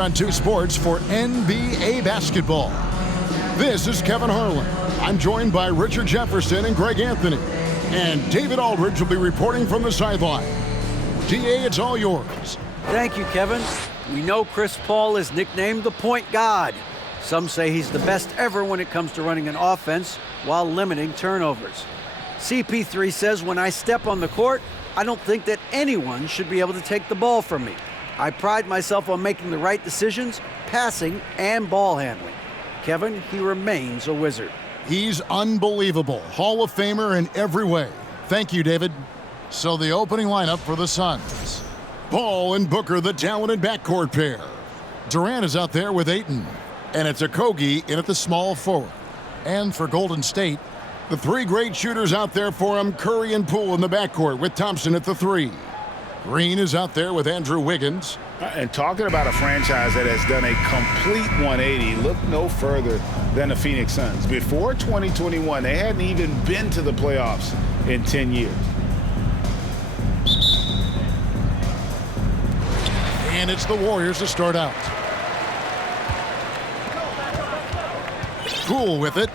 On 2 Sports for NBA basketball. This is Kevin Harlan. I'm joined by Richard Jefferson and Greg Anthony. And David Aldridge will be reporting from the sideline. DA, it's all yours. Thank you, Kevin. We know Chris Paul is nicknamed the point god. Some say he's the best ever when it comes to running an offense while limiting turnovers. CP3 says, when I step on the court, I don't think that anyone should be able to take the ball from me. I pride myself on making the right decisions, passing and ball handling. Kevin, he remains a wizard. He's unbelievable. Hall of Famer in every way. Thank you, David. So the opening lineup for the Suns. Ball and Booker, the talented backcourt pair. Durant is out there with Ayton. And it's Okogie in at the small forward. And for Golden State, the 3 great shooters out there for him, Curry and Poole in the backcourt with Thompson at the 3. Green is out there with Andrew Wiggins. And talking about a franchise that has done a complete 180, look no further than the Phoenix Suns. Before 2021, they hadn't even been to the playoffs in 10 years. And it's the Warriors to start out. Poole with it.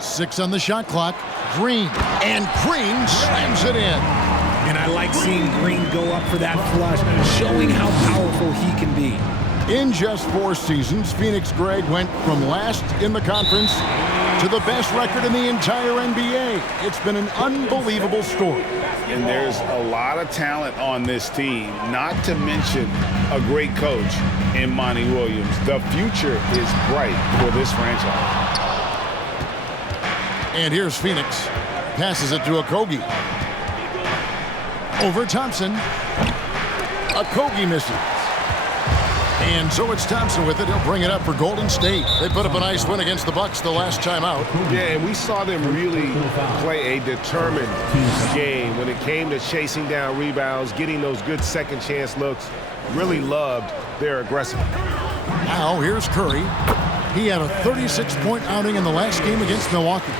Six on the shot clock. Green. And Green slams it in. And I like seeing Green go up for that flush, showing how powerful he can be. In just 4 seasons, Phoenix, Greg, went from last in the conference to the best record in the entire NBA. It's been an unbelievable story. And there's a lot of talent on this team, not to mention a great coach in Monty Williams. The future is bright for this franchise. And here's Phoenix. Passes it to Okogie. Over Thompson. Okogie misses. And so it's Thompson with it. He'll bring it up for Golden State. They put up a nice win against the Bucks the last time out. Yeah, and we saw them really play a determined game when it came to chasing down rebounds, getting those good second chance looks. Really loved their aggressiveness. Now here's Curry. He had a 36-point outing in the last game against Milwaukee.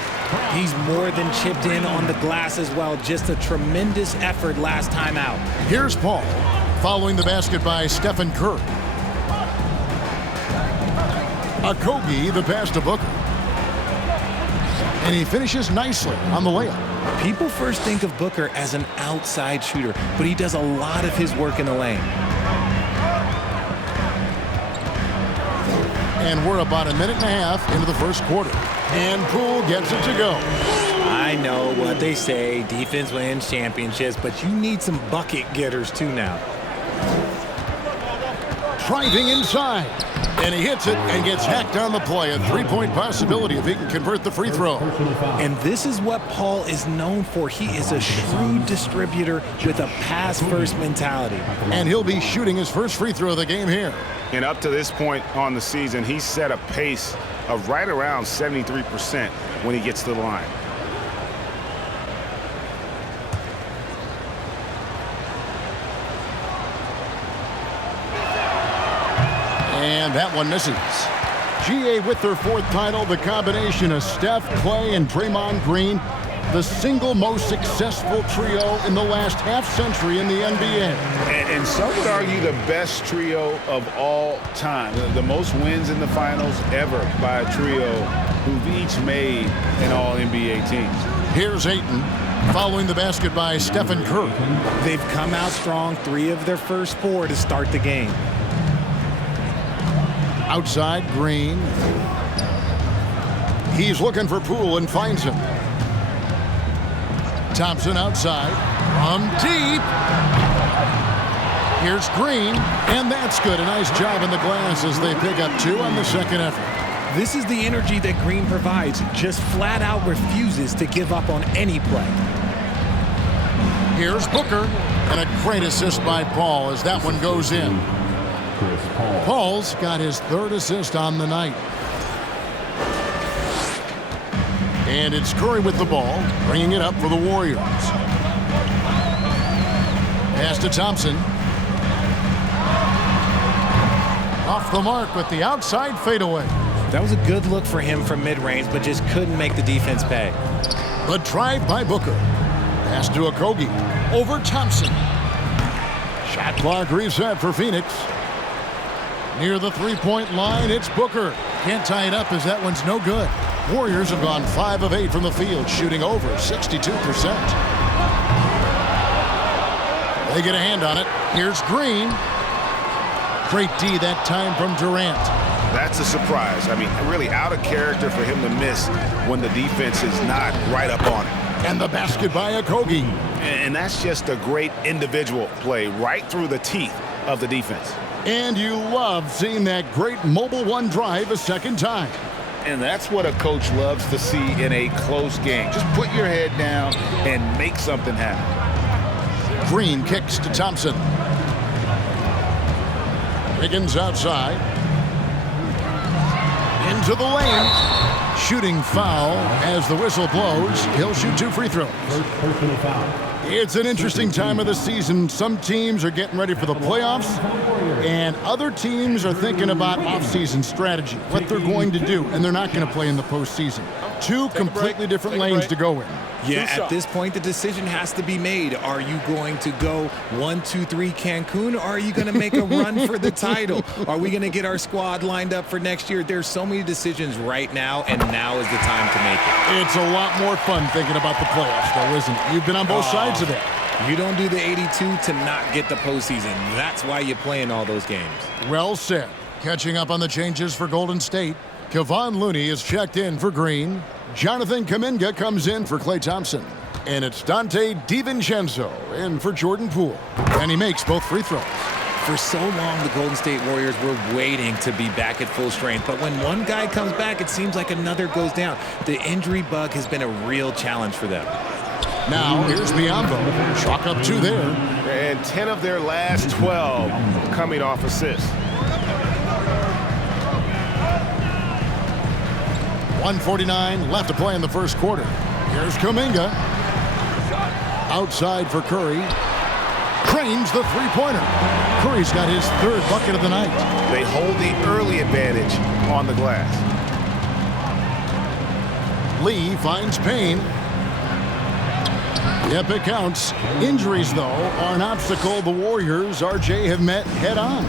He's more than chipped in on the glass as well. Just a tremendous effort last time out. Here's Paul, following the basket by Stephen Curry. Okogie, the pass to Booker. And he finishes nicely on the layup. People first think of Booker as an outside shooter, but he does a lot of his work in the lane. And we're about a minute and a half into the first quarter. And Poole gets it to go. I know what they say, defense wins championships, but you need some bucket getters too now. Driving inside. And he hits it and gets hacked on the play. A 3-point possibility if he can convert the free throw. And this is what Paul is known for. He is a shrewd distributor with a pass-first mentality. And he'll be shooting his first free throw of the game here. And up to this point on the season, he's set a pace of right around 73% when he gets to the line. And that one misses. GA with their 4th title, the combination of Steph, Clay, and Draymond Green, the single most successful trio in the last half-century in the NBA. And some would argue the best trio of all time. The most wins in the finals ever by a trio who've each made an all-NBA team. Here's Ayton, following the basket by Stephen Curry. They've come out strong, 3 of their first 4 to start the game. Outside, Green. He's looking for Poole and finds him. Thompson outside. From deep. Here's Green. And that's good. A nice job in the glass as they pick up 2 on the second effort. This is the energy that Green provides. Just flat out refuses to give up on any play. Here's Booker. And a great assist by Paul as that one goes in. Paul's got his 3rd assist on the night. And it's Curry with the ball, bringing it up for the Warriors. Pass to Thompson. Off the mark with the outside fadeaway. That was a good look for him from mid-range, but just couldn't make the defense pay. The drive by Booker. Pass to Okogie. Over Thompson. Shot clock reset for Phoenix. Near the three-point line, it's Booker. Can't tie it up as that one's no good. Warriors have gone 5 of 8 from the field, shooting over 62%. They get a hand on it. Here's Green. Great D that time from Durant. That's a surprise. I mean, really out of character for him to miss when the defense is not right up on it. And the basket by Okogie. And that's just a great individual play right through the teeth of the defense. And you love seeing that great mobile one drive a second time. And that's what a coach loves to see in a close game. Just put your head down and make something happen. Green kicks to Thompson. Wiggins outside. Into the lane. Shooting foul as the whistle blows. He'll shoot 2 free throws. Personal foul. It's an interesting time of the season. Some teams are getting ready for the playoffs, and other teams are thinking about off-season strategy, what they're going to do, and they're not going to play in the postseason. 2 completely different lanes to go in. Yeah, at this point, the decision has to be made. Are you going to go 1, 2, 3 Cancun, or are you going to make a run for the title? Are we going to get our squad lined up for next year? There's so many decisions right now, and now is the time to make it. It's a lot more fun thinking about the playoffs, though, isn't it? You've been on both sides of that. You don't do the 82 to not get the postseason. That's why you play in all those games. Well said. Catching up on the changes for Golden State. Kevon Looney is checked in for Green. Jonathan Kuminga comes in for Klay Thompson. And it's Dante DiVincenzo in for Jordan Poole. And he makes both free throws. For so long, the Golden State Warriors were waiting to be back at full strength. But when one guy comes back, it seems like another goes down. The injury bug has been a real challenge for them. Now, here's Biyombo. Chalk up 2 there. And 10 of their last 12 coming off assists. 1:49 left to play in the first quarter. Here's Kuminga. Outside for Curry. Cranes the three-pointer. Curry's got his 3rd bucket of the night. They hold the early advantage on the glass. Lee finds Payne. Yep, it counts. Injuries, though, are an obstacle the Warriors, RJ, have met head-on.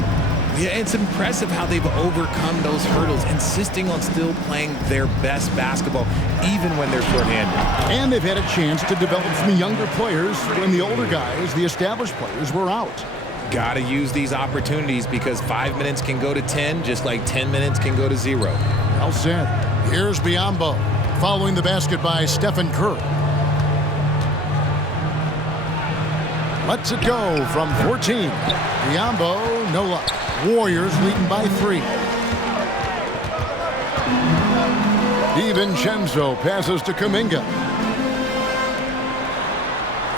Yeah, it's impressive how they've overcome those hurdles, insisting on still playing their best basketball, even when they're shorthanded. And they've had a chance to develop some younger players when the older guys, the established players, were out. Gotta use these opportunities because 5 minutes can go to 10, just like 10 minutes can go to 0. Well said. Here's Biyombo, following the basket by Stephen Curry. Lets it go from 14. Biyombo, no luck. Warriors leading by 3. DiVincenzo passes to Kuminga.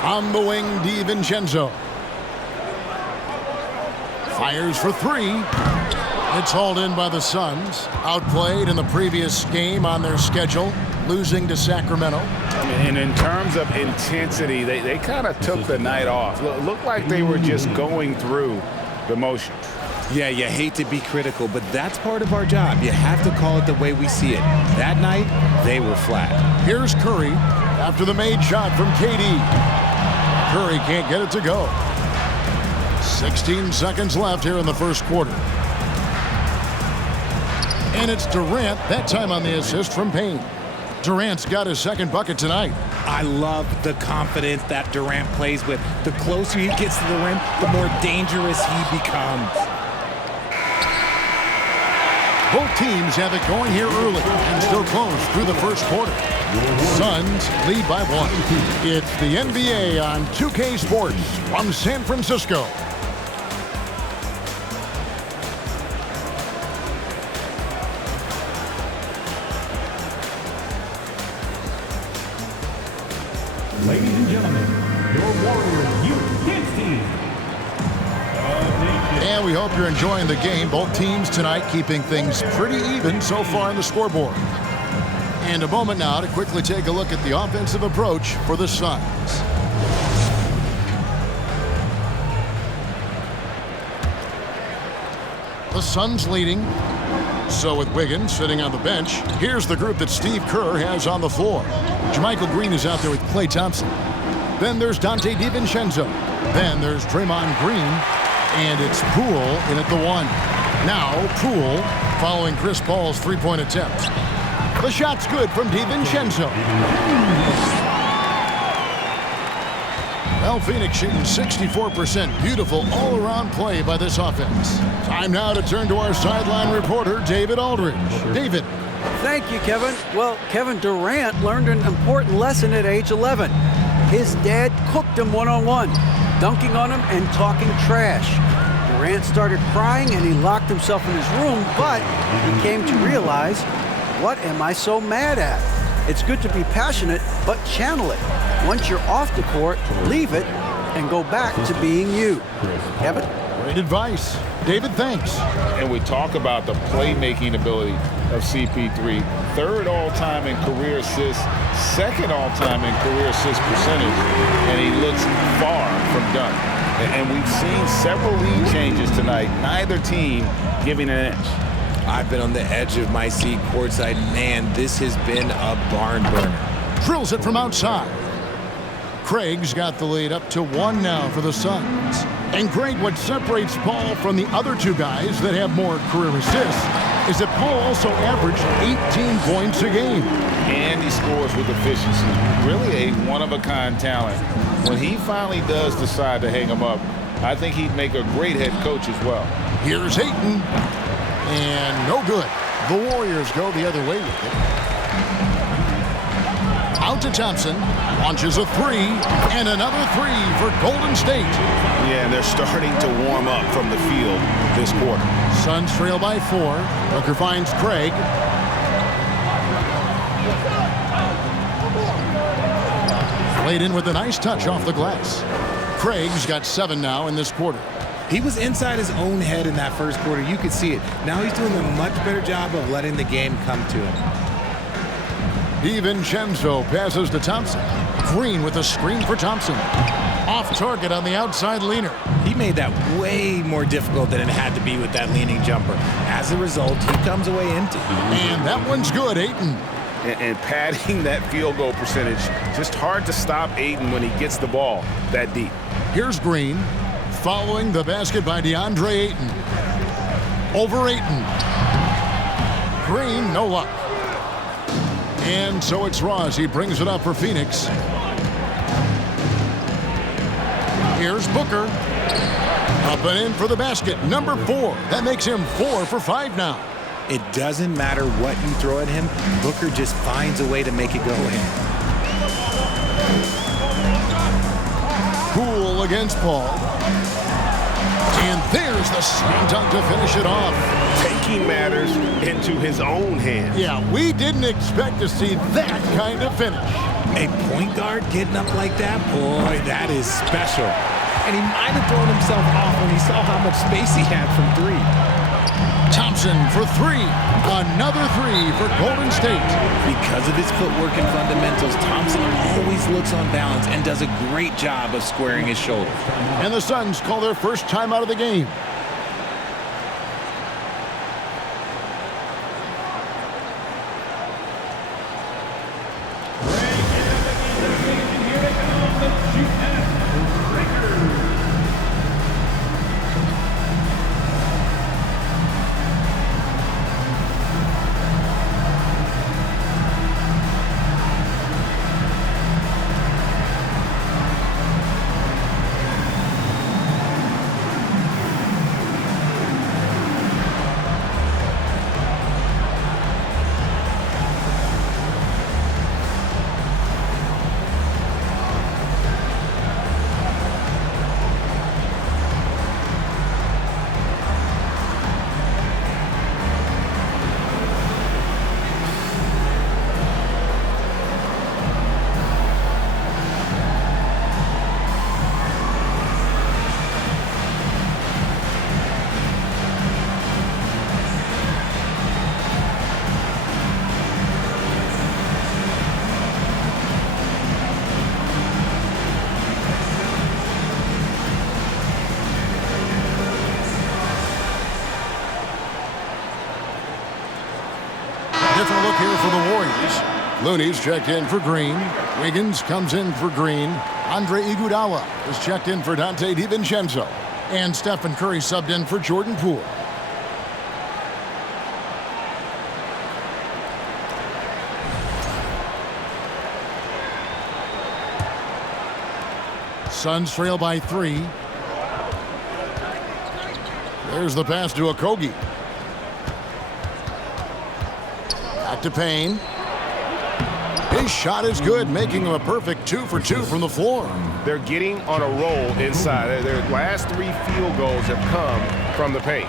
On the wing, DiVincenzo. Fires for 3. It's hauled in by the Suns. Outplayed in the previous game on their schedule, losing to Sacramento. And in terms of intensity, they kind of took the night off. Looked like they were just going through the motions. Yeah, you hate to be critical, but that's part of our job. You have to call it the way we see it. That night, they were flat. Here's Curry after the made shot from KD. Curry can't get it to go. 16 seconds left here in the first quarter. And it's Durant, that time on the assist from Payne. Durant's got his 2nd bucket tonight. I love the confidence that Durant plays with. The closer he gets to the rim, the more dangerous he becomes. Both teams have it going here early and still close through the first quarter. Suns lead by 1. It's the NBA on 2K Sports from San Francisco. Ladies and gentlemen, your Warriors Youth Kids team. And we hope you're enjoying the game. Both teams tonight keeping things pretty even so far on the scoreboard. And a moment now to quickly take a look at the offensive approach for the Suns. The Suns leading. So with Wiggins sitting on the bench, here's the group that Steve Kerr has on the floor. Jermichael Green is out there with Klay Thompson. Then there's Dante DiVincenzo. Then there's Draymond Green. And it's Poole in at the 1. Now Poole following Chris Paul's three-point attempt. The shot's good from DiVincenzo. Well, Phoenix shooting 64%. Beautiful all-around play by this offense. Time now to turn to our sideline reporter, David Aldridge. David. Thank you, Kevin. Well, Kevin Durant learned an important lesson at age 11. His dad cooked him one-on-one, dunking on him and talking trash. Durant started crying and he locked himself in his room, but he came to realize, what am I so mad at? It's good to be passionate, but channel it. Once you're off the court, leave it and go back to being you. Kevin? Great advice. David, thanks. And we talk about the playmaking ability of CP3. Third all-time in career assists, second all-time in career assist percentage, and he looks far from done. And we've seen several lead changes tonight, neither team giving an inch. I've been on the edge of my seat courtside. Man, this has been a barn burner. Drills it from outside. Craig's got the lead up to 1 now for the Suns. And Craig, what separates Paul from the other two guys that have more career assists is that Paul also averaged 18 points a game. And he scores with efficiency. Really a one-of-a-kind talent. When he finally does decide to hang him up, I think he'd make a great head coach as well. Here's Ayton. And no good. The Warriors go the other way with it. Out to Thompson. Launches a 3. And another 3 for Golden State. Yeah, and they're starting to warm up from the field this quarter. Suns trail by 4. Booker finds Craig. Played in with a nice touch off the glass. Craig's got 7 now in this quarter. He was inside his own head in that first quarter. You could see it. Now he's doing a much better job of letting the game come to him. DiVincenzo passes to Thompson. Green with a screen for Thompson. Off target on the outside leaner. He made that way more difficult than it had to be with that leaning jumper. As a result, he comes away empty. And that one's good, Ayton. And padding that field goal percentage, just hard to stop Ayton when he gets the ball that deep. Here's Green, following the basket by DeAndre Ayton. Over Ayton. Green, no luck. And so it's Ross. He brings it up for Phoenix. Here's Booker. Up and in for the basket. Number 4. That makes him 4 for 5 now. It doesn't matter what you throw at him. Booker just finds a way to make it go in. Poole against Paul. And there's the slam dunk to finish it off. Taking matters into his own hands. Yeah, we didn't expect to see that kind of finish. A point guard getting up like that, boy, that is special. And he might have thrown himself off when he saw how much space he had from 3. Thompson for 3. Another 3 for Golden State. Because of his footwork and fundamentals, Thompson always looks on balance and does a great job of squaring his shoulder. And the Suns call their first time out of the game. Looney's checked in for Green. Wiggins comes in for Green. Andre Iguodala is checked in for Dante DiVincenzo. And Stephen Curry subbed in for Jordan Poole. Suns trail by 3. There's the pass to Okogie. Back to Payne. His shot is good, making him a perfect 2 for 2 from the floor. They're getting on a roll inside. Their last 3 field goals have come from the paint.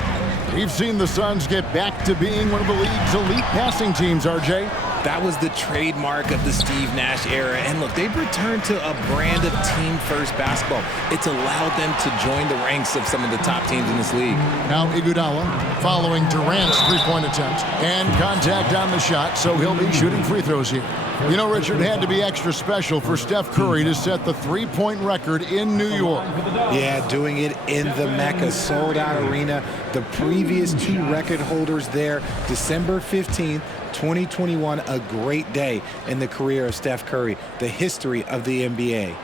We've seen the Suns get back to being one of the league's elite passing teams, RJ. That was the trademark of the Steve Nash era. And look, they've returned to a brand of team-first basketball. It's allowed them to join the ranks of some of the top teams in this league. Now Iguodala following Durant's three-point attempt. And contact on the shot, so he'll be shooting free throws here. You know, Richard, it had to be extra special for Steph Curry to set the three-point record in New York. Yeah, doing it in the Mecca sold-out arena. The previous 2 record holders there, December 15th, 2021, a great day in the career of Steph Curry, the history of the NBA.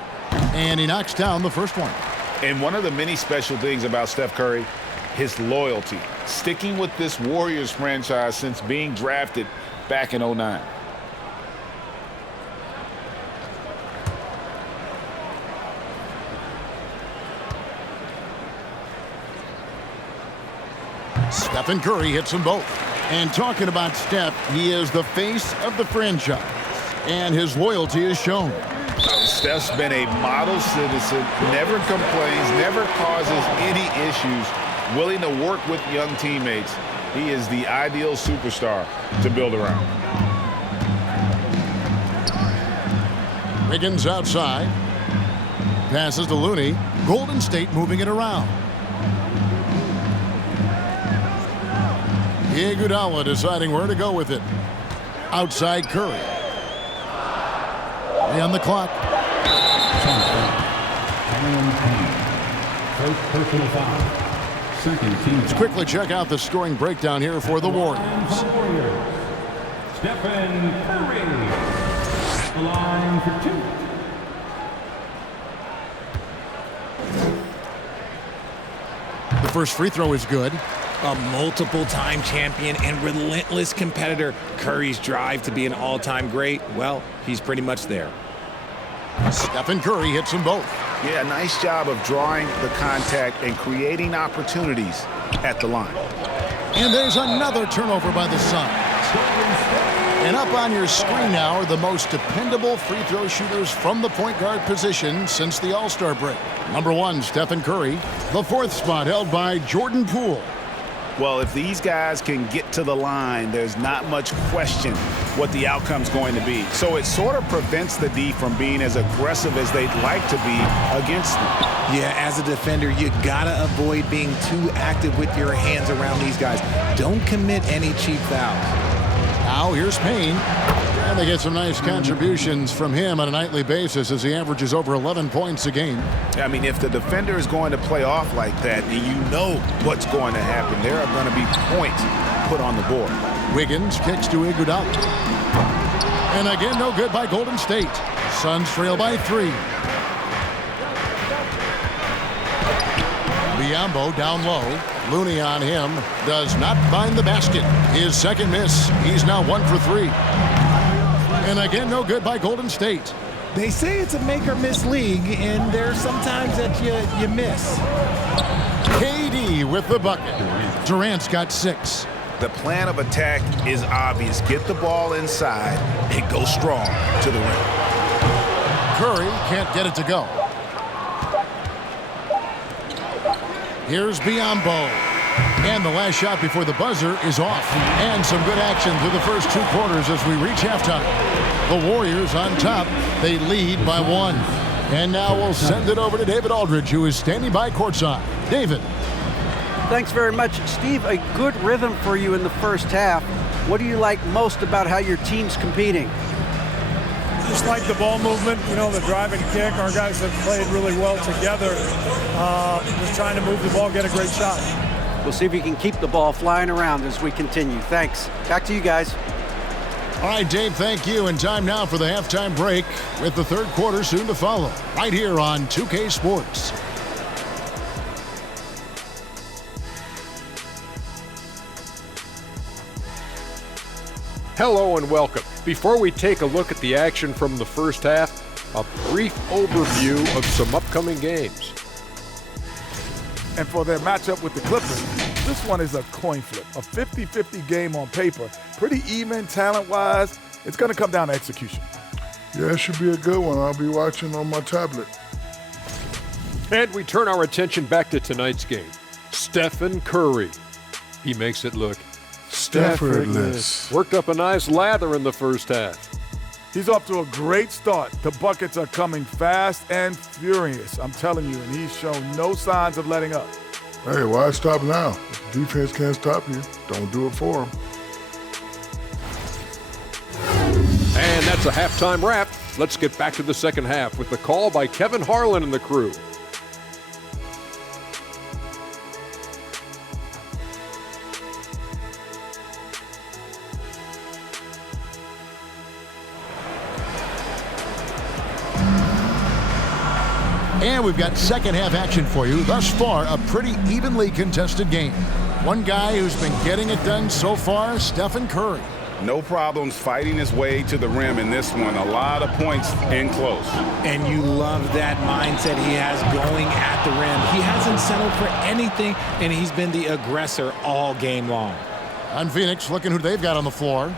And he knocks down the first one. And one of the many special things about Steph Curry, his loyalty. Sticking with this Warriors franchise since being drafted back in '09. Stephen Curry hits them both. And talking about Steph, he is the face of the franchise. And his loyalty is shown. Steph's been a model citizen, never complains, never causes any issues, willing to work with young teammates. He is the ideal superstar to build around. Wiggins outside. Passes to Looney. Golden State moving it around. Iguodala deciding where to go with it. Outside Curry. And the clock. First personal foul. Second team. Let's quickly check out the scoring breakdown here for the Warriors. Stephen Curry. The line for 2. The first free throw is good. A multiple-time champion and relentless competitor. Curry's drive to be an all-time great, well, he's pretty much there. Stephen Curry hits them both. Yeah, nice job of drawing the contact and creating opportunities at the line. And there's another turnover by the Suns. And up on your screen now are the most dependable free throw shooters from the point guard position since the All-Star break. Number 1, Stephen Curry. The 4th spot held by Jordan Poole. Well, if these guys can get to the line, there's not much question what the outcome's going to be. So it sort of prevents the D from being as aggressive as they'd like to be against them. Yeah, as a defender, you gotta avoid being too active with your hands around these guys. Don't commit any cheap fouls. Now here's Payne. And they get some nice contributions from him on a nightly basis as he averages over 11 points a game. I mean, if the defender is going to play off like that, and you know what's going to happen, there are going to be points put on the board. Wiggins kicks to Iguodala. And again, no good by Golden State. Suns trail by 3. Biyombo down low. Looney on him. Does not find the basket. His second miss. He's now 1 for 3. And again, no good by Golden State. They say it's a make-or-miss league, and there's sometimes that you miss. KD with the bucket. Durant's got 6. The plan of attack is obvious. Get the ball inside and go strong to the rim. Curry can't get it to go. Here's Biyombo. And the last shot before the buzzer is off. And some good action through the first 2 quarters as we reach halftime. The Warriors on top. They lead by 1. And now we'll send it over to David Aldridge, who is standing by courtside. David. Thanks very much, Steve. A good rhythm for you in the first half. What do you like most about how your team's competing? Just like the ball movement, you know, the drive and kick. Our guys have played really well together. Just trying to move the ball, get a great shot. We'll see if you can keep the ball flying around as we continue. Thanks. Back to you guys. All right, Dave, thank you. And time now for the halftime break with the third quarter soon to follow right here on 2K Sports. Hello and welcome. Before we take a look at the action from the first half, a brief overview of some upcoming games. And for their matchup with the Clippers, this one is a coin flip, a 50-50 game on paper. Pretty even talent-wise. It's going to come down to execution. Yeah, it should be a good one. I'll be watching on my tablet. And we turn our attention back to tonight's game. Stephen Curry. He makes it look Staffordless. worked up a nice lather in the first half. He's off to a great start. The buckets are coming fast and furious, I'm telling you, and he's shown no signs of letting up. Hey, why stop now? If the defense can't stop you, don't do it for them. And that's a halftime wrap. Let's get back to the second half with the call by Kevin Harlan and the crew. And we've got second half action for you. Thus far, a pretty evenly contested game. One guy who's been getting it done so far, Stephen Curry. No problems fighting his way to the rim in this one. A lot of points in close. And you love that mindset he has going at the rim. He hasn't settled for anything, and he's been the aggressor all game long. On Phoenix, looking who they've got on the floor.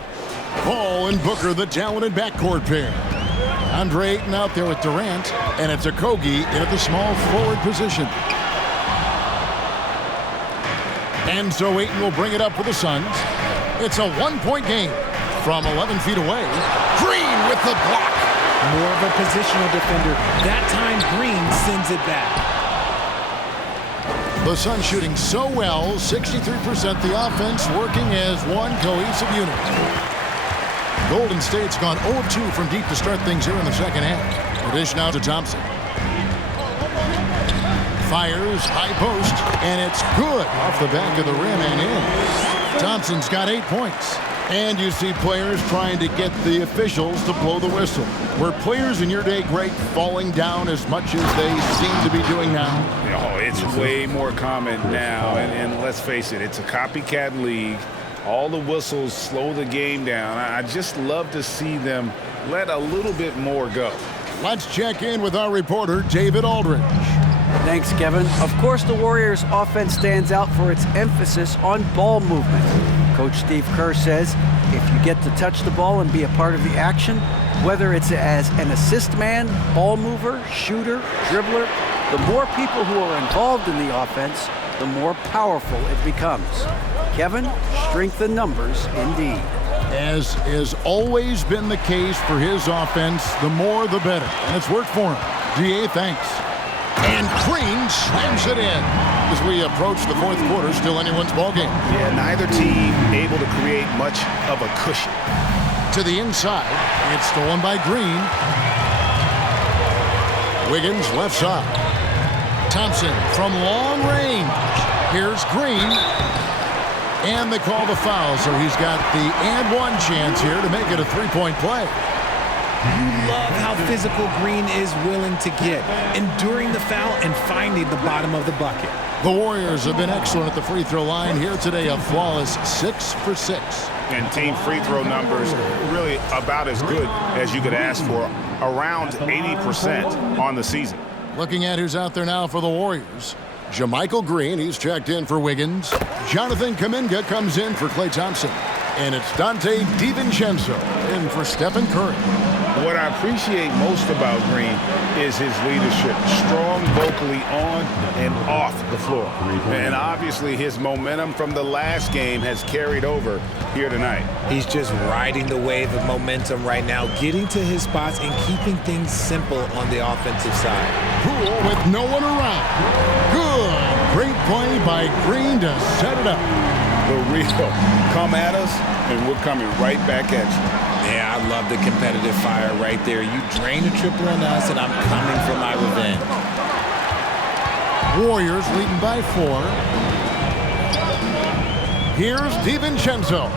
Paul and Booker, the talented backcourt pair. Andre Ayton out there with Durant, and it's Okogie in at the small forward position. And so Ayton will bring it up for the Suns. It's a one-point game from 11 feet away. Green with the block. More of a positional defender. That time Green sends it back. The Suns shooting so well, 63% the offense working as one cohesive unit. Golden State's gone 0-2 from deep to start things here in the second half. The dish now to Thompson. Fires, high post, and it's good off the back of the rim and in. Thompson's got 8 points. And you see players trying to get the officials to blow the whistle. Were players in your day great falling down as much as they seem to be doing now? Oh, it's way more common now. And let's face it, it's a copycat league. All the whistles slow the game down. I just love to see them let a little bit more go. Let's check in with our reporter, David Aldridge. Thanks, Kevin. Of course, the Warriors' offense stands out for its emphasis on ball movement. Coach Steve Kerr says if you get to touch the ball and be a part of the action, whether it's as an assist man, ball mover, shooter, dribbler, the more people who are involved in the offense, the more powerful it becomes. Kevin, strength in numbers indeed. As has always been the case for his offense, the more the better. And it's worked for him. GA, thanks. And Green slams it in. As we approach the fourth quarter, still anyone's ballgame. Yeah, neither team able to create much of a cushion. To the inside, it's stolen by Green. Wiggins left side. Thompson from long range. Here's Green. And they call the foul, so he's got the and one chance here to make it a three-point play. You love how physical Green is willing to get, enduring the foul and finding the bottom of the bucket. The Warriors have been excellent at the free throw line here today, a flawless 6 for 6. And team free throw numbers really about as good as you could ask for, around 80% on the season. Looking at who's out there now for the Warriors. JaMychal Green, he's checked in for Wiggins. Jonathan Kuminga comes in for Klay Thompson. And it's Dante DiVincenzo in for Stephen Curry. What I appreciate most about Green is his leadership, strong vocally on and off the floor. And obviously his momentum from the last game has carried over here tonight. He's just riding the wave of momentum right now, getting to his spots and keeping things simple on the offensive side. Poole with no one around. Good. Great play by Green to set it up. The real come at us, and we're coming right back at you. Yeah, I love the competitive fire right there. You drain a triple on us, and I'm coming for my revenge. Warriors leading by 4. Here's DiVincenzo.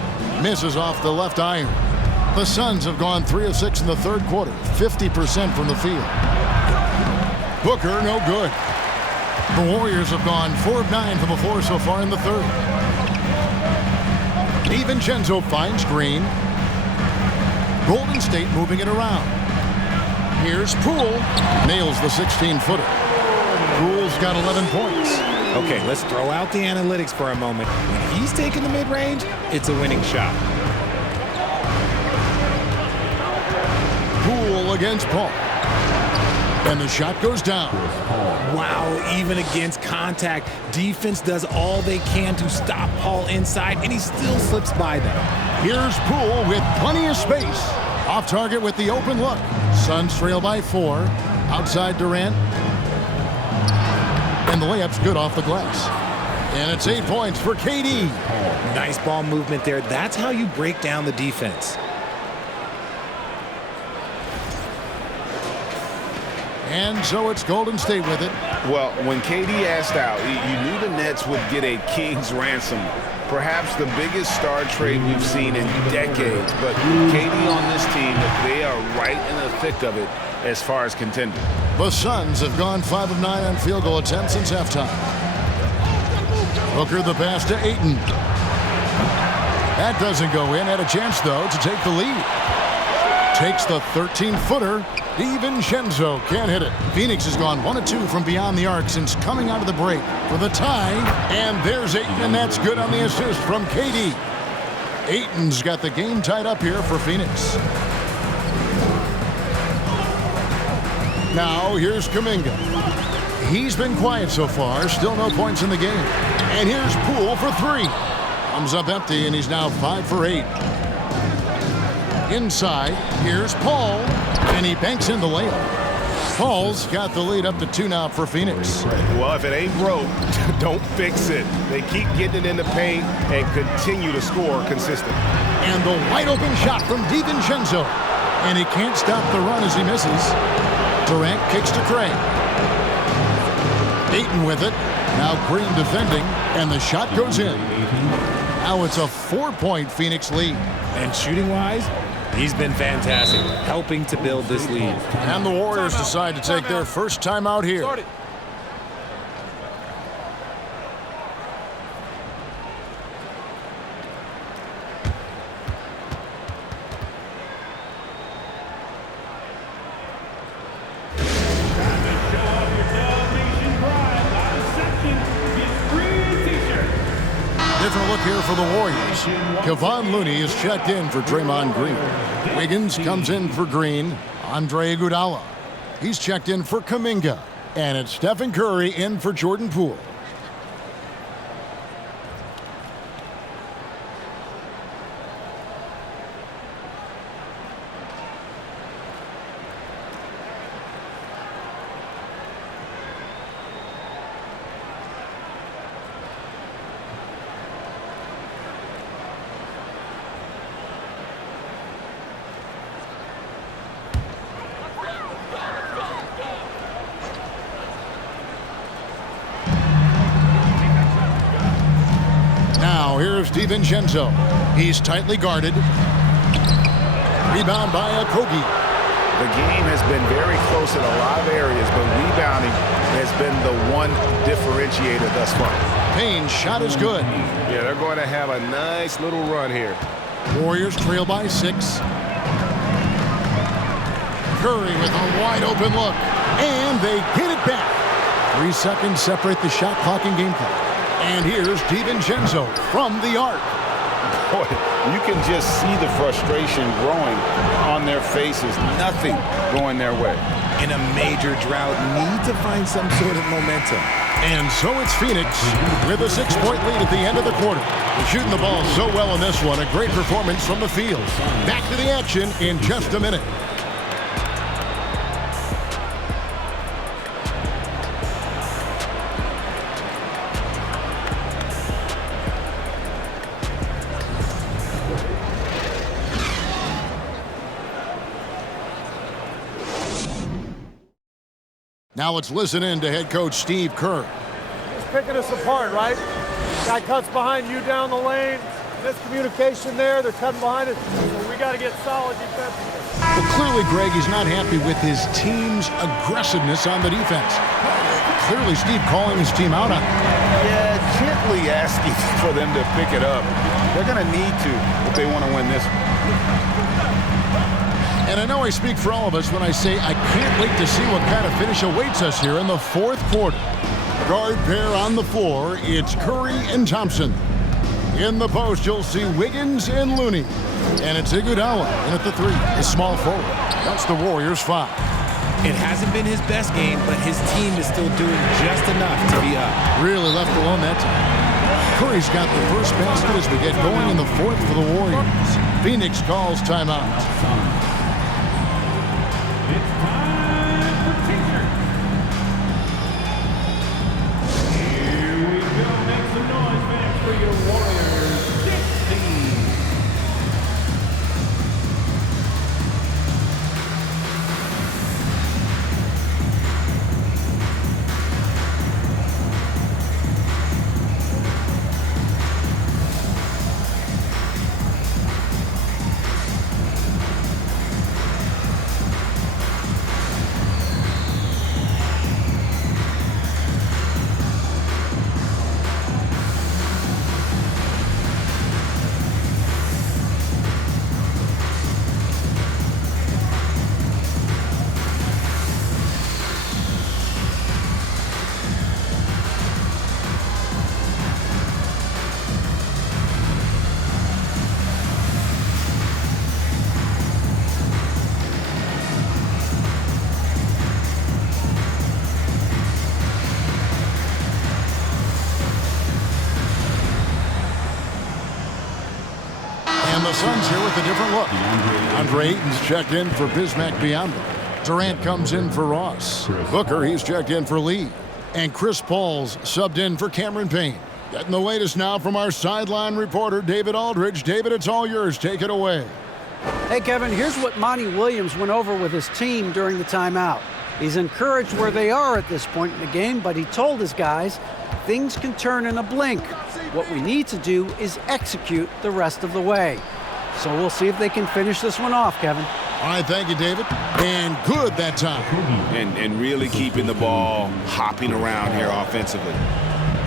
Misses off the left iron. The Suns have gone 3 of 6 in the third quarter, 50% from the field. Booker, no good. The Warriors have gone 4 of 9 from the floor so far in the third. DiVincenzo finds Green. Golden State moving it around. Here's Poole. Nails the 16-footer. Poole's got 11 points. Okay, let's throw out the analytics for a moment. When he's taking the mid-range, it's a winning shot. Poole against Paul. And the shot goes down. Wow, even against contact, defense does all they can to stop Paul inside, and he still slips by them. Here's Poole with plenty of space. Off target with the open look. Suns trail by 4. Outside Durant. And the layup's good off the glass. And it's 8 points for KD. Nice ball movement there. That's how you break down the defense. And so it's Golden State with it. Well, when KD asked out, you knew the Nets would get a king's ransom. Perhaps the biggest star trade we've seen in decades. But KD on this team, they are right in the thick of it as far as contending. The Suns have gone 5 of 9 on field goal attempts since halftime. Booker the pass to Ayton. That doesn't go in. Had a chance, though, to take the lead. Takes the 13-footer. DiVincenzo can't hit it. Phoenix has gone 1 of 2 from beyond the arc since coming out of the break for the tie. And there's Ayton, and that's good on the assist from KD. Ayton's got the game tied up here for Phoenix. Now here's Kuminga. He's been quiet so far. Still no points in the game. And here's Poole for 3. Comes up empty, and he's now 5 for 8. Inside, here's Paul, and he banks in the layup. Paul's got the lead up to 2 now for Phoenix. Well, if it ain't broke, don't fix it. They keep getting it in the paint and continue to score consistently. And the wide open shot from DiVincenzo. And he can't stop the run as he misses. Durant kicks to Craig. Ayton with it. Now Green defending, and the shot goes in. Now it's a 4-point Phoenix lead. And shooting-wise, he's been fantastic, helping to build this lead. And the Warriors decide to take their first time out here. Different look here for the Warriors. Kevon Looney is checked in for Draymond Green. Wiggins comes in for Green. Andre Iguodala. He's checked in for Kuminga. And it's Stephen Curry in for Jordan Poole. Here's DiVincenzo. He's tightly guarded. Rebound by Okogie. The game has been very close in a lot of areas, but rebounding has been the one differentiator thus far. Payne's shot is good. Yeah, they're going to have a nice little run here. Warriors trail by 6. Curry with a wide open look. And they get it back. 3 seconds separate the shot clock and game clock. And here's DiVincenzo from the arc. Boy, you can just see the frustration growing on their faces. Nothing going their way. In a major drought, need to find some sort of momentum. And so it's Phoenix with a 6-point lead at the end of the quarter. They're shooting the ball so well in this one. A great performance from the field. Back to the action in just a minute. Now let's listen in to head coach Steve Kerr. He's picking us apart, right? Guy cuts behind you down the lane. Miscommunication there. They're cutting behind it. So we got to get solid defensively. Well, clearly, Greg, he's not happy with his team's aggressiveness on the defense. Clearly, Steve calling his team out on it. Yeah, gently asking for them to pick it up. They're going to need to if they want to win this. And I know I speak for all of us when I say I can't wait to see what kind of finish awaits us here in the fourth quarter. Guard pair on the floor, it's Curry and Thompson. In the post, you'll see Wiggins and Looney. And it's Iguodala in at the 3, the small forward. That's the Warriors' 5. It hasn't been his best game, but his team is still doing just enough to be up. Really left alone that time. Curry's got the first basket as we get going in the fourth for the Warriors. Phoenix calls timeout. It's time for t-shirts. Here we go. Make some noise, fans, for your Warriors 16. And the Suns here with a different look. Andre Ayton's checked in for Bismack Biyombo. Durant comes in for Ross. Booker, he's checked in for Lee. And Chris Paul's subbed in for Cameron Payne. Getting the latest now from our sideline reporter, David Aldridge. David, it's all yours. Take it away. Hey, Kevin, here's what Monty Williams went over with his team during the timeout. He's encouraged where they are at this point in the game, but he told his guys things can turn in a blink. What we need to do is execute the rest of the way. So we'll see if they can finish this one off, Kevin. All right, thank you, David. And good that time. And really keeping the ball hopping around here offensively.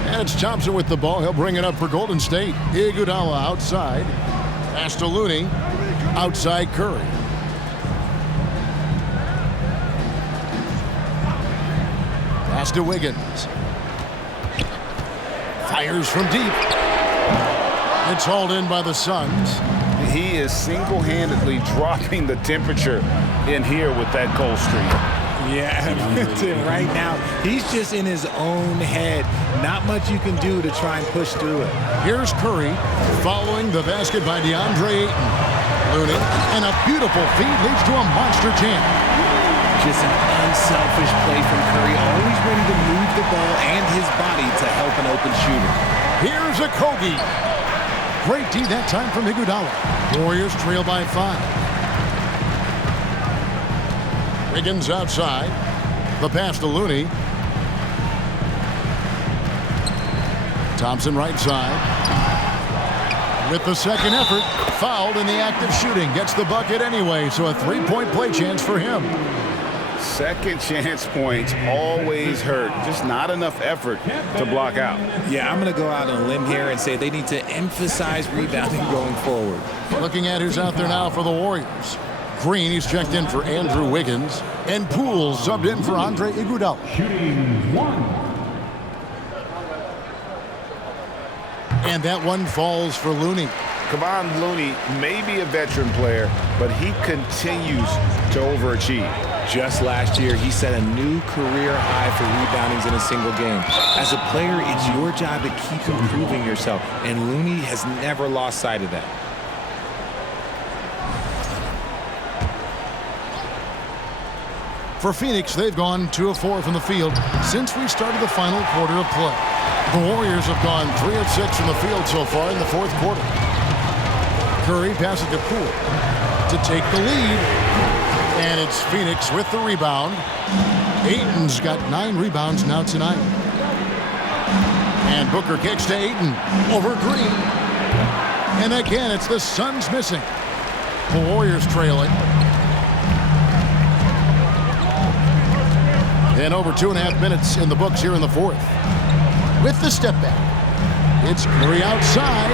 And it's Thompson with the ball. He'll bring it up for Golden State. Iguodala outside. Pass to Looney. Outside Curry. Pass to Wiggins. Fires from deep. It's hauled in by the Suns. He is single-handedly dropping the temperature in here with that cold streak. Yeah, right now, he's just in his own head. Not much you can do to try and push through it. Here's Curry following the basket by DeAndre Ayton. Looney, and a beautiful feed leads to a monster jam. Just an unselfish play from Curry, always ready to move the ball and his body to help an open shooter. Here's a Kogi. Great D that time from Iguodala. Warriors trail by 5. Wiggins outside. The pass to Looney. Thompson right side. With the second effort, fouled in the act of shooting. Gets the bucket anyway, so a three-point play chance for him. Second chance points always hurt. Just not enough effort to block out. Yeah, I'm going to go out on a limb here and say they need to emphasize rebounding going forward. Looking at who's out there now for the Warriors. Green, he's checked in for Andrew Wiggins. And Poole subbed in for Andre Iguodala. Shooting 1. And that one falls for Looney. Kevon Looney may be a veteran player, but he continues to overachieve. Just last year, he set a new career high for reboundings in a single game. As a player, it's your job to keep improving yourself, and Looney has never lost sight of that. For Phoenix, they've gone 2 of 4 from the field since we started the final quarter of play. The Warriors have gone 3 of 6 from the field so far in the fourth quarter. Curry passes to Poole to take the lead. And it's Phoenix with the rebound. Ayton's got 9 rebounds now tonight. And Booker kicks to Ayton over Green. And again, it's the Suns missing. The Warriors trailing. And over 2.5 minutes in the books here in the fourth. With the step back. It's Curry outside.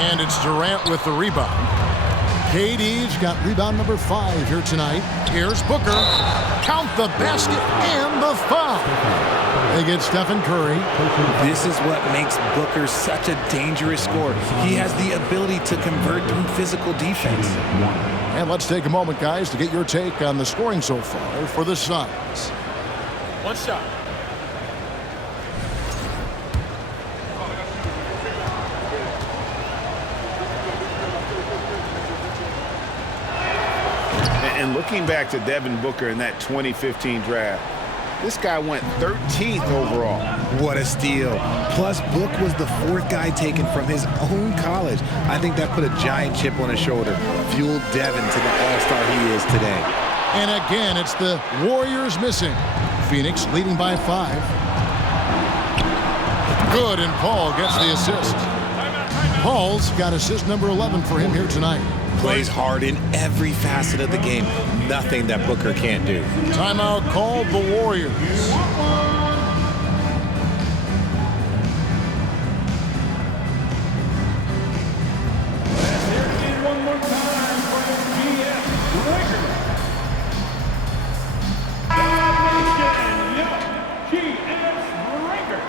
And it's Durant with the rebound. KD's got rebound number 5 here tonight. Here's Booker. Count the basket and the foul. They get Stephen Curry. This is what makes Booker such a dangerous scorer. He has the ability to convert through physical defense. And let's take a moment, guys, to get your take on the scoring so far for the Suns. One shot. And looking back to Devin Booker in that 2015 draft, this guy went 13th overall. What a steal. Plus, Book was the 4th guy taken from his own college. I think that put a giant chip on his shoulder, fueled Devin to the all-star he is today. And again, it's the Warriors missing. Phoenix leading by 5. Good, and Paul gets the assist. Paul's got assist number 11 for him here tonight. Plays hard in every facet of the game. Nothing that Booker can't do. Timeout called the Warriors. One more time for the GS record. GS record.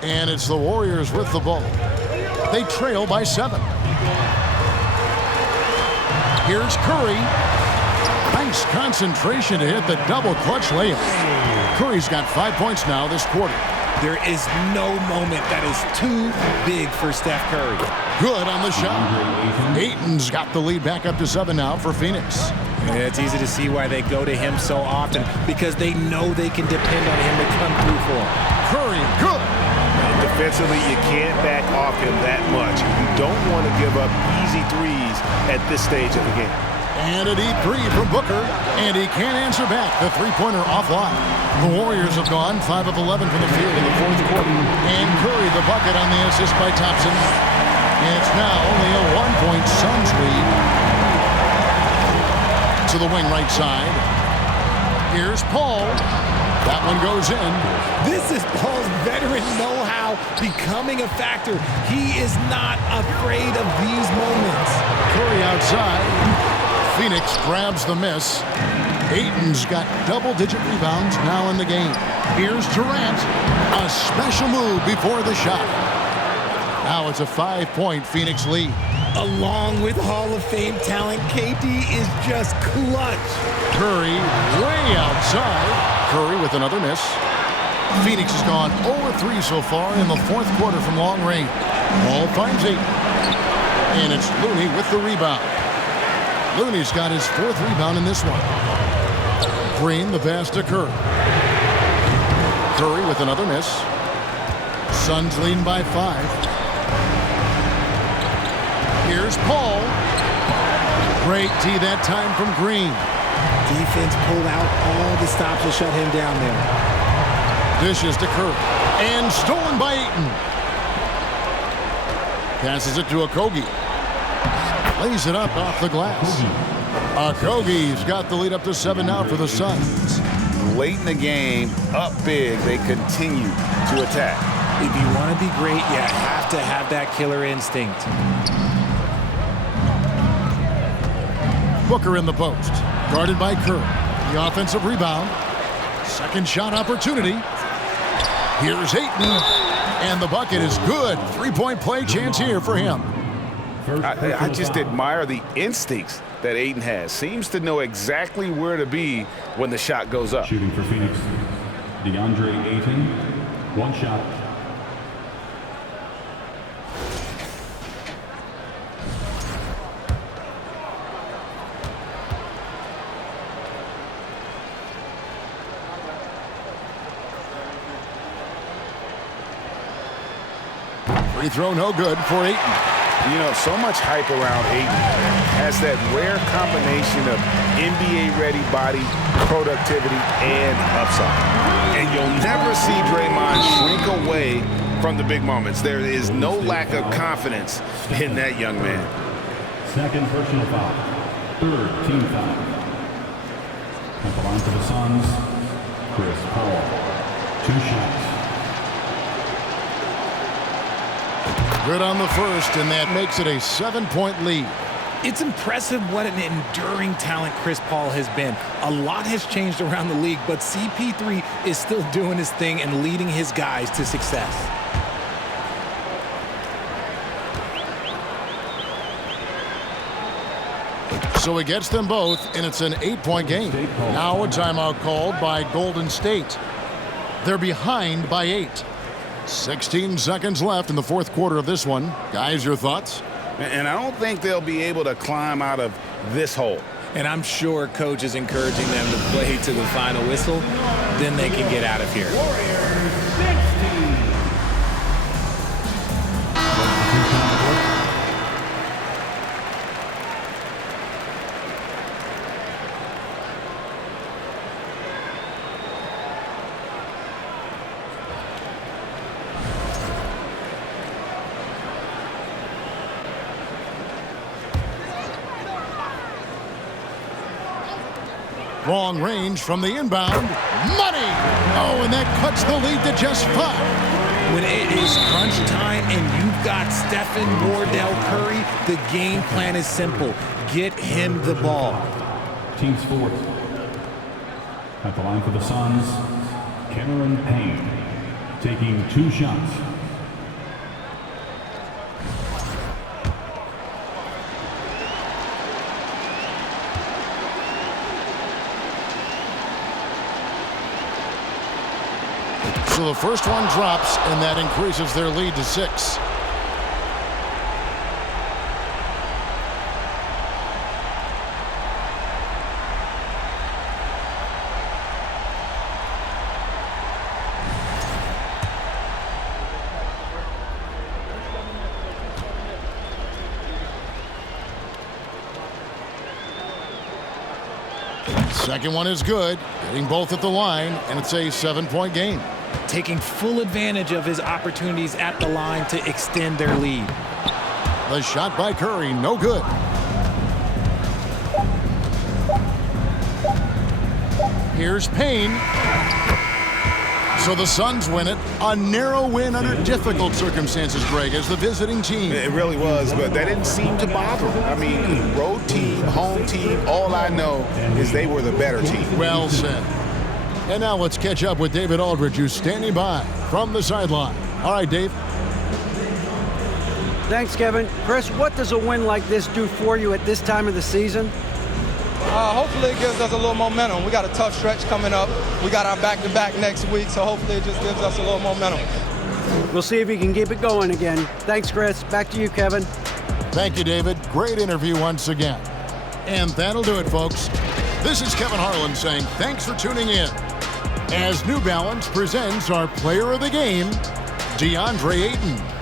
And it's the Warriors with the ball. They trail by 7. Here's Curry. Nice concentration to hit the double clutch layup. Curry's got 5 points now this quarter. There is no moment that is too big for Steph Curry. Good on the shot. Ayton's got the lead back up to 7 now for Phoenix. And it's easy to see why they go to him so often, because they know they can depend on him to come through for them. Curry, good. Defensively, you can't back off him that much. You don't want to give up easy threes at this stage of the game. And a deep 3 from Booker, and he can't answer back. The three-pointer offline. The Warriors have gone 5 of 11 from the field in the fourth quarter. And Curry the bucket on the assist by Thompson. And it's now only a 1-point Suns lead. To the wing right side. Here's Paul. That one goes in. This is Paul's veteran know-how becoming a factor. He is not afraid of these moments. Curry outside. Phoenix grabs the miss. Ayton's got double-digit rebounds now in the game. Here's Durant. A special move before the shot. Now it's a 5-point Phoenix lead. Along with Hall of Fame talent, KD is just clutch. Curry way outside. Curry with another miss. Phoenix has gone 0-3 so far in the fourth quarter from long range. Ball finds Ayton. And it's Looney with the rebound. Looney's got his 4th rebound in this one. Green the pass to Curry. Curry with another miss. Suns leading by 5. Here's Paul. Great D that time from Green. Defense pulled out all the stops to shut him down there. Dishes to Curry. And stolen by Ayton. Passes it to Okogie. Lays it up off the glass. Okogie's got the lead up to 7 now for the Suns. Late in the game, up big, they continue to attack. If you want to be great, you have to have that killer instinct. Booker in the post. Guarded by Curry. The offensive rebound. Second shot opportunity. Here's Ayton. And the bucket is good. 3-point play chance here for him. I just admire the instincts that Ayton has. Seems to know exactly where to be when the shot goes up. Shooting for Phoenix, DeAndre Ayton, 1 shot. Free throw no good for Ayton. You know, so much hype around Ayton. Has that rare combination of NBA-ready body, productivity, and upside. And you'll never see Draymond shrink away from the big moments. There is no lack of confidence in that young man. Second personal foul. Third team foul. At the line for the Suns, Chris Paul. 2 shots. Good on the first, and that makes it a 7-point lead. It's impressive what an enduring talent Chris Paul has been. A lot has changed around the league, but CP3 is still doing his thing and leading his guys to success. So he gets them both, and it's an 8-point game. Now a timeout called by Golden State. They're behind by 8. 16 seconds left in the fourth quarter of this one. Guys, your thoughts? And I don't think they'll be able to climb out of this hole. And I'm sure coach is encouraging them to play to the final whistle. Then they can get out of here. Long range from the inbound. Money! Oh, and that cuts the lead to just 5. When it is crunch time and you've got Stephen Wardell Curry, the game plan is simple. Get him the ball. Team sports. At the line for the Suns, Cameron Payne taking 2 shots. So the first one drops, and that increases their lead to 6. Second one is good, getting both at the line, and it's a 7-point game. Taking full advantage of his opportunities at the line to extend their lead. The shot by Curry, no good. Here's Payne. So the Suns win it. A narrow win under difficult circumstances, Greg, as the visiting team. It really was, but that didn't seem to bother them. I mean, road team, home team, all I know is they were the better team. Well said. And now let's catch up with David Aldridge, who's standing by from the sideline. All right, Dave. Thanks, Kevin. Chris, what does a win like this do for you at this time of the season? Hopefully it gives us a little momentum. We got a tough stretch coming up. We got our back-to-back next week, so hopefully it just gives us a little momentum. We'll see if you can keep it going again. Thanks, Chris. Back to you, Kevin. Thank you, David. Great interview once again. And that'll do it, folks. This is Kevin Harlan saying thanks for tuning in as New Balance presents our player of the game, DeAndre Ayton.